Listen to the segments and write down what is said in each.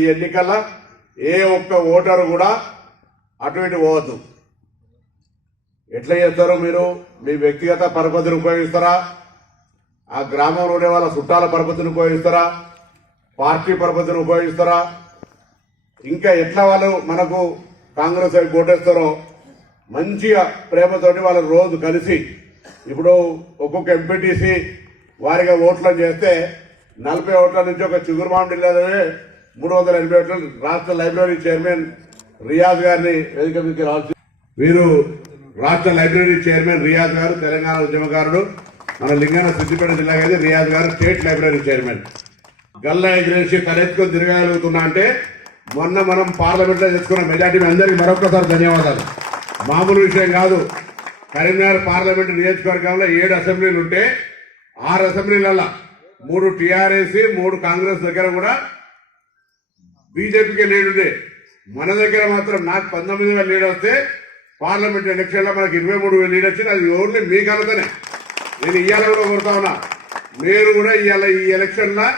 ఈ ఎన్నికల్లో ఏ ఒక్క ఓటరు కూడా అటు ఇటు పోవద్దు. ఎట్లా చేస్తారో మీరు మీ వ్యక్తిగత పరపతిని ఉపయోగిస్తారా, ఆ గ్రామంలో ఉండే వాళ్ళ చుట్టాల పరపతిని ఉపయోగిస్తారా, పార్టీ పరపతిని ఉపయోగిస్తారా, ఇంకా ఎట్లా వాళ్ళు మనకు కాంగ్రెస్ వైపు ఓటేస్తారో మంచిగా ప్రేమతోటి వాళ్ళని రోజు కలిసి ఇప్పుడు ఒక్కొక్క ఎంపీటీసీ వారిగా ఓట్లను చేస్తే 40 ఓట్ల నుంచి ఒక చిగురుమామిడి జిల్లాలోనే 380 ఓట్లు రాష్ట్ర లైబ్రరీ చైర్మన్ రియాజ్ గారిని వేదిక మీదకి రావాల్సి. వీరు రాష్ట్ర లైబ్రరీ చైర్మన్ రియాజ్ గారు తెలంగాణ ఉద్యమకారుడు. మన లింగాన సిద్దిపేట జిల్లా అయితే రియాజ్ గారు స్టేట్ లైబ్రరీ చైర్మన్. గల్లా ఎగిరేసి తలెత్తుకొని తిరగలుగుతున్నా అంటే మొన్న మనం పార్లమెంట్ లో తెచ్చుకున్న మెజార్టీ అందరికీ మరొకసారి ధన్యవాదాలు. మామూలు విషయం కాదు. కరీంనగర్ పార్లమెంటు నియోజకవర్గంలో 7 అసెంబ్లీలు ఉంటే 6 అసెంబ్లీలలో 3 టీఆర్ఎస్ 3 కాంగ్రెస్ దగ్గర కూడా బీజేపీకి లీడ్ ఉండే. మన దగ్గర మాత్రం నాకు 19,000 లీడ్ వస్తే పార్లమెంట్ ఎలక్షన్ లో మనకు 23,000 లీడ్ వచ్చింది. అది ఓన్లీ మీ కనుకనే. నేను ఇవాళ కూడా కోరుతా ఉన్నా, మీరు కూడా ఇవాళ ఈ ఎలక్షన్ లో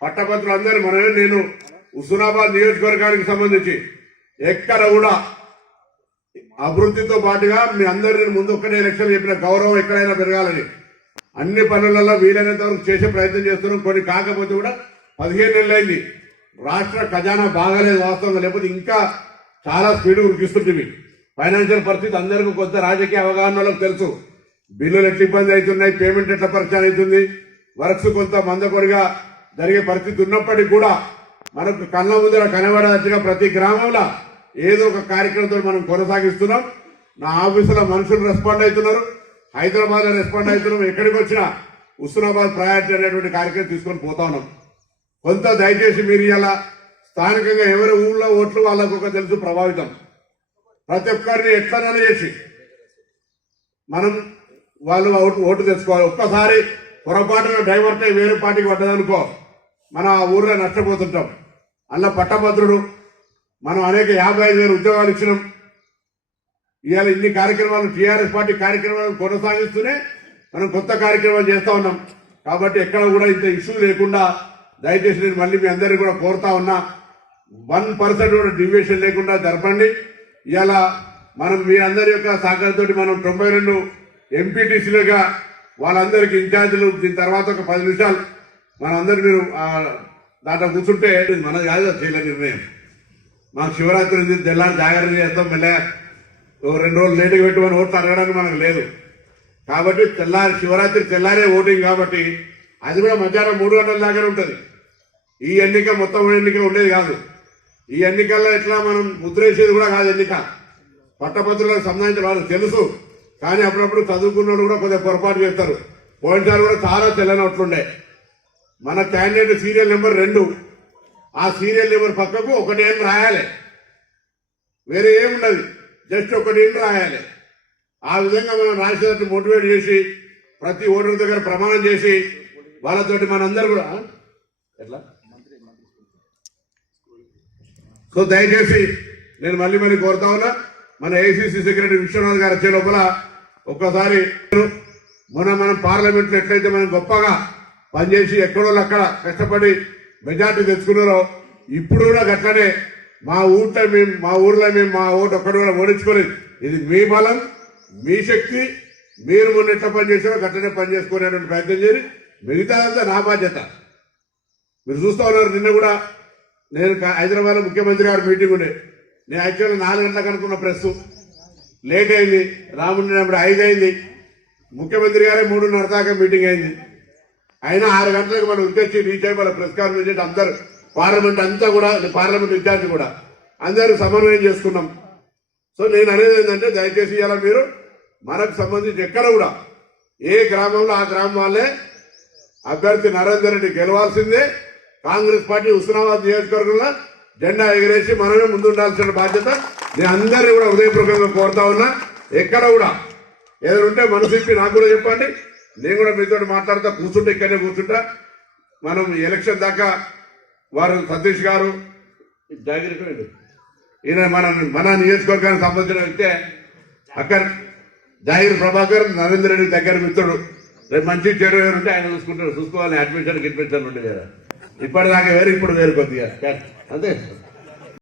పట్టభద్రులు అందరూ మనమే. నేను హుస్నాబాద్ నియోజకవర్గానికి సంబంధించి ఎక్కడ కూడా అభివృద్ధితో పాటుగా మీ అందరినీ ముందు ఒక్కటే ఎలక్షన్ చెప్పిన గౌరవం ఎక్కడైనా పెరగాలని అన్ని పనులలో వీలైనంత వరకు చేసే ప్రయత్నం చేస్తున్నాం. కొన్ని కాకపోతే కూడా 15 నెలలైంది. రాష్ట్ర ఖజానా బాగాలేదు వాస్తవంగా, లేకపోతే ఇంకా చాలా స్పీడ్ ఉరికిస్తుంటుంది. ఫైనాన్షియల్ పరిస్థితి అందరికీ కొంత రాజకీయ అవగాహన వాళ్ళకి తెలుసు. బిల్లులు ఎట్లా ఇబ్బంది అవుతున్నాయి, పేమెంట్ ఎట్లా పరిచయం అవుతుంది, వర్క్స్ కొంత మందకొడిగా జరిగే పరిస్థితి ఉన్నప్పటికీ కూడా మనకు కళ్ళ ముందర కనబడేట్టుగా ప్రతి గ్రామంలో ఏదో ఒక కార్యక్రమంతో మనం కొనసాగిస్తున్నాం. నా ఆఫీసులో మనుషులు రెస్పాండ్ అవుతున్నారు, హైదరాబాద్ లో రెస్పాండ్ అవుతున్నాం. ఎక్కడికి వచ్చినా హుస్నాబాద్ ప్రయారిటీ అనేటువంటి కార్యక్రమం తీసుకొని పోతా ఉన్నాం. కొంత దయచేసి మీరు ఇలా స్థానికంగా ఎవరి ఊళ్ళో ఓట్లు వాళ్ళకు ఒక తెలుసు ప్రభావితం. ప్రతి ఒక్కరిని ఎట్లనైనా చేసి మనం వాళ్ళు ఓటు తెచ్చుకోవాలి. ఒక్కసారి పొరపాటున డైవర్ట్ అయ్యి వేరే పార్టీకి పడ్డదనుకో మనం ఆ ఊర్లో నష్టపోతుంటాం. అందులో పట్టభద్రుడు మనం అనేక 55,000 ఉద్యోగాలు ఇచ్చినాం. ఇవాళ ఇన్ని కార్యక్రమాలు టీఆర్ఎస్ పార్టీ కార్యక్రమాలను కొనసాగిస్తూనే మనం కొత్త కార్యక్రమాలు చేస్తా ఉన్నాం. కాబట్టి ఎక్కడ కూడా ఇంత ఇష్యూ లేకుండా దయచేసి నేను మళ్ళీ మీ అందరికీ కూడా కోరుతా ఉన్నా, 1% కూడా డివియేషన్ లేకుండా జరపండి. ఇవాళ మనం మీ అందరి యొక్క సహకారంతో మనం 92 ఎంపీటీసీలుగా వాళ్ళందరికీ ఇన్ఛార్జీలు. దీని తర్వాత ఒక 10 నిమిషాలు మనందరూ మీరు దాంట్లో కూర్చుంటే మనది కాదు చేయలే నిర్ణయం. మాకు శివరాత్రి ఉంది, తెల్లారి జాగ్రత్త చేస్తాం. మళ్ళీ 2 రోజులు లేటుగా పెట్టుకుని ఓట్లు అడగడానికి మనకు లేదు. కాబట్టి శివరాత్రి తెల్లారే ఓటింగ్ కాబట్టి అది కూడా మధ్యాహ్నం 3 గంటల దాకా ఉంటుంది. ఈ ఎన్నిక మొత్తం ఎన్నిక ఉండేది కాదు. ఈ ఎన్నికల్లో ఎట్లా మనం ముద్రేసేది కూడా కాదు. ఎన్నిక పట్టభద్రులకు సంబంధించిన వాళ్ళకి తెలుసు. కానీ అప్పుడప్పుడు చదువుకున్న కూడా కొద్దిగా పొరపాటు చేస్తారు. పోయినసారి కూడా చాలా తెల్లని ఓట్లుండే. మన క్యాండిడేట్ సీరియల్ నెంబర్ 2, ఆ సీరియల్ నెంబర్ పక్కకు 1 ఏం రాయాలి, వేరే ఏముండదు, జస్ట్ 1 ఏం రాయాలి. ఆ విధంగా మనం రాసేటట్టు మోటివేట్ చేసి ప్రతి ఓటర్ దగ్గర ప్రమాణం చేసి వాళ్ళతోటి మనందరూ కూడా ఎట్లా. సో దయచేసి నేను మళ్ళీ కోరుతా ఉన్నా, మన ఏఐసిసి సెక్రటరీ విశ్వనాథ్ గారు వచ్చే లోపల ఒక్కసారి మనం పార్లమెంట్ లో ఎట్లయితే మనం గొప్పగా పనిచేసి ఎక్కడో అక్కడ కష్టపడి మెజార్టీ తెచ్చుకున్నారో ఇప్పుడు కూడా గట్లనే మా ఊర్లో మేము మా ఓటు ఒక్కడు కూడా ఓడించుకోలేదు. ఇది మీ బలం, మీ శక్తి. మీరు మొన్న ఎట్లా పనిచేసారో గట్లనే పనిచేసుకునేటువంటి ప్రయత్నం చేసి మిగతాదంతా నా బాధ్యత. మీరు చూస్తా ఉన్నారు, నిన్న కూడా నేను హైదరాబాద్ లో ముఖ్యమంత్రి గారు మీటింగ్ ఉండే. నేను యాక్చువల్గా 4 గంటలకు అనుకున్న ప్రెస్ లేట్ అయింది. రాముడి 5 అయింది. ముఖ్యమంత్రి గారే 3:30 దాకా మీటింగ్ అయింది. అయినా 6 గంటలకు మనం ఉద్దేశించి రీచ్ అయ్యి వాళ్ళ ప్రెస్ కాన్ఫరెన్స్ చేసి అందరు పార్లమెంట్ అంతా కూడా పార్లమెంట్ ఇన్ఛార్జ్ కూడా అందరూ సమన్వయం చేసుకున్నాం. సో నేను అనేది ఏంటంటే దయచేసి ఇలా మీరు మనకు సంబంధించి ఎక్కడ కూడా ఏ గ్రామంలో ఆ గ్రామం వాళ్ళే అభ్యర్థి నరేందర్ రెడ్డి గెలవాల్సిందే. కాంగ్రెస్ పార్టీ హుస్నాబాద్ నియోజకవర్గంలో జెండా ఎగిరేసి మనమే ముందుండాల్సిన బాధ్యత నేను అందరినీ కూడా హృదయపూర్వకంగా కోరుతా ఉన్నా. ఎక్కడ కూడా ఏదైనా ఉంటే మనసు ఇప్పి నాకు కూడా చెప్పండి. నేను కూడా మీతో మాట్లాడుతా, కూర్చుంటే ఇక్కడనే కూర్చుంటా. మనం ఎలక్షన్ దాకా వారు సతీష్ గారు జాగ్రత్త ఈయన మన నియోజకవర్గానికి సంబంధించిన వ్యక్తే. అక్కడ జాగిర్ ప్రభాకర్ నరేందర్ రెడ్డి దగ్గర మిత్రుడు. రేపు మంచి చెడు ఉంటే ఆయన చూసుకుంటారు, చూసుకోవాలి. అడ్మిషన్ గిడ్మిషన్ ఉండే కదా. ఇప్పటిదాకా వేరు ఇప్పుడు వేరు కొద్దిగా అంతే